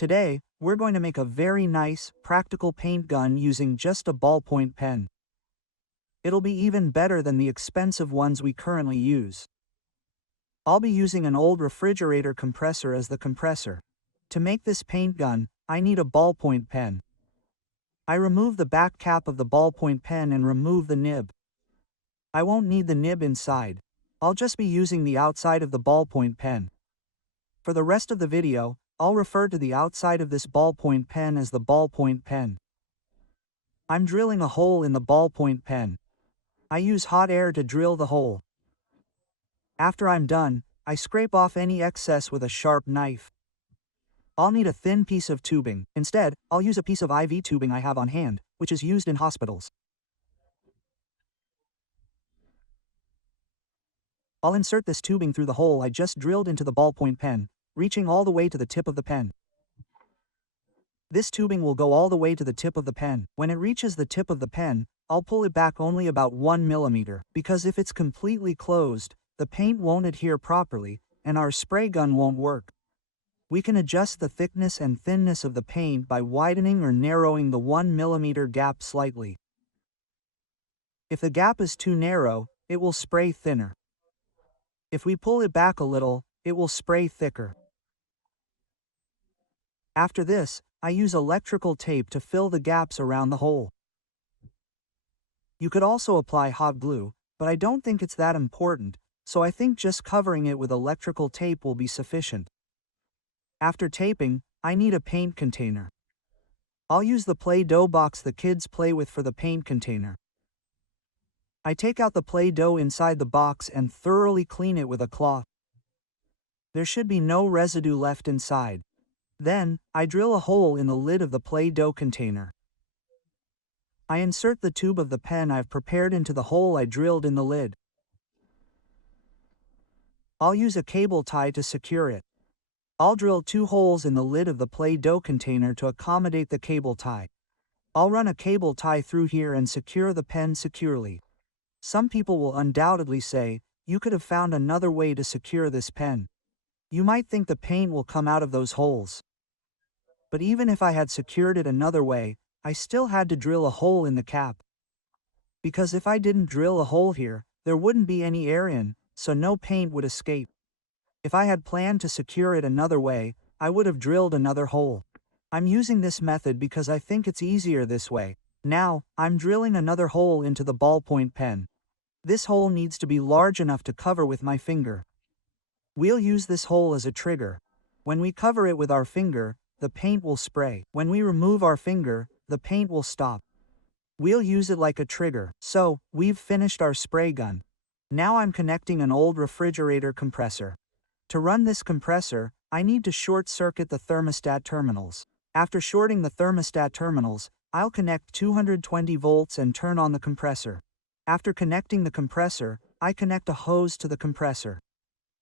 Today, we're going to make a very nice, practical paint gun using just a ballpoint pen. It'll be even better than the expensive ones we currently use. I'll be using an old refrigerator compressor as the compressor. To make this paint gun, I need a ballpoint pen. I remove the back cap of the ballpoint pen and remove the nib. I won't need the nib inside. I'll just be using the outside of the ballpoint pen. For the rest of the video, I'll refer to the outside of this ballpoint pen as the ballpoint pen. I'm drilling a hole in the ballpoint pen. I use hot air to drill the hole. After I'm done, I scrape off any excess with a sharp knife. I'll need a thin piece of tubing. Instead, I'll use a piece of IV tubing I have on hand, which is used in hospitals. I'll insert this tubing through the hole I just drilled into the ballpoint pen, reaching all the way to the tip of the pen. This tubing will go all the way to the tip of the pen. When it reaches the tip of the pen, I'll pull it back only about 1 millimeter, because if it's completely closed, the paint won't adhere properly, and our spray gun won't work. We can adjust the thickness and thinness of the paint by widening or narrowing the 1 millimeter gap slightly. If the gap is too narrow, it will spray thinner. If we pull it back a little, it will spray thicker. After this, I use electrical tape to fill the gaps around the hole. You could also apply hot glue, but I don't think it's that important, so I think just covering it with electrical tape will be sufficient. After taping, I need a paint container. I'll use the Play-Doh box the kids play with for the paint container. I take out the Play-Doh inside the box and thoroughly clean it with a cloth. There should be no residue left inside. Then, I drill a hole in the lid of the Play-Doh container. I insert the tube of the pen I've prepared into the hole I drilled in the lid. I'll use a cable tie to secure it. I'll drill 2 holes in the lid of the Play-Doh container to accommodate the cable tie. I'll run a cable tie through here and secure the pen securely. Some people will undoubtedly say, you could have found another way to secure this pen. You might think the paint will come out of those holes. But even if I had secured it another way, I still had to drill a hole in the cap. Because if I didn't drill a hole here, there wouldn't be any air in, so no paint would escape. If I had planned to secure it another way, I would have drilled another hole. I'm using this method because I think it's easier this way. Now, I'm drilling another hole into the ballpoint pen. This hole needs to be large enough to cover with my finger. We'll use this hole as a trigger. When we cover it with our finger, the paint will spray. When we remove our finger, the paint will stop. We'll use it like a trigger. So, we've finished our spray gun. Now I'm connecting an old refrigerator compressor. To run this compressor, I need to short-circuit the thermostat terminals. After shorting the thermostat terminals, I'll connect 220 volts and turn on the compressor. After connecting the compressor, I connect a hose to the compressor.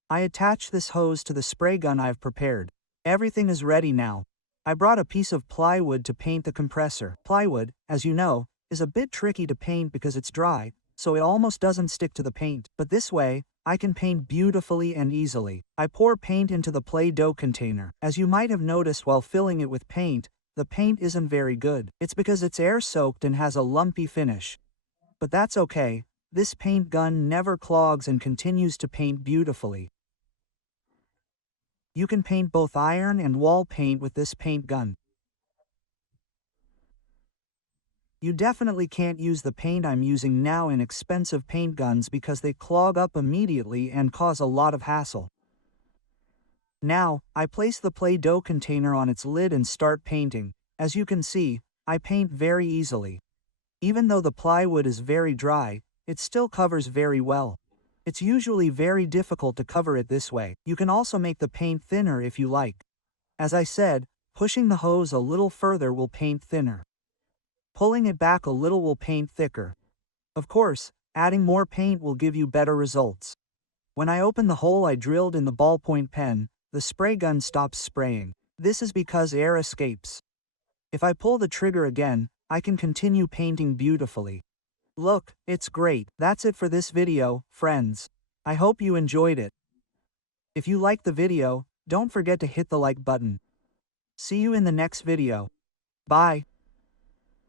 I attach this hose to the spray gun I've prepared. Everything is ready now. I brought a piece of plywood to paint the compressor. Plywood, as you know, is a bit tricky to paint because it's dry, so it almost doesn't stick to the paint. But this way, I can paint beautifully and easily. I pour paint into the Play-Doh container. As you might have noticed while filling it with paint, the paint isn't very good. It's because it's air-soaked and has a lumpy finish. But that's okay. This paint gun never clogs and continues to paint beautifully. You can paint both iron and wall paint with this paint gun. You definitely can't use the paint I'm using now in expensive paint guns because they clog up immediately and cause a lot of hassle. Now, I place the Play-Doh container on its lid and start painting. As you can see, I paint very easily. Even though the plywood is very dry, it still covers very well. It's usually very difficult to cover it this way. You can also make the paint thinner if you like. As I said, pushing the hose a little further will paint thinner. Pulling it back a little will paint thicker. Of course, adding more paint will give you better results. When I open the hole I drilled in the ballpoint pen, the spray gun stops spraying. This is because air escapes. If I pull the trigger again, I can continue painting beautifully. Look, it's great. That's it for this video, friends. I hope you enjoyed it. If you liked the video, don't forget to hit the like button. See you in the next video. Bye.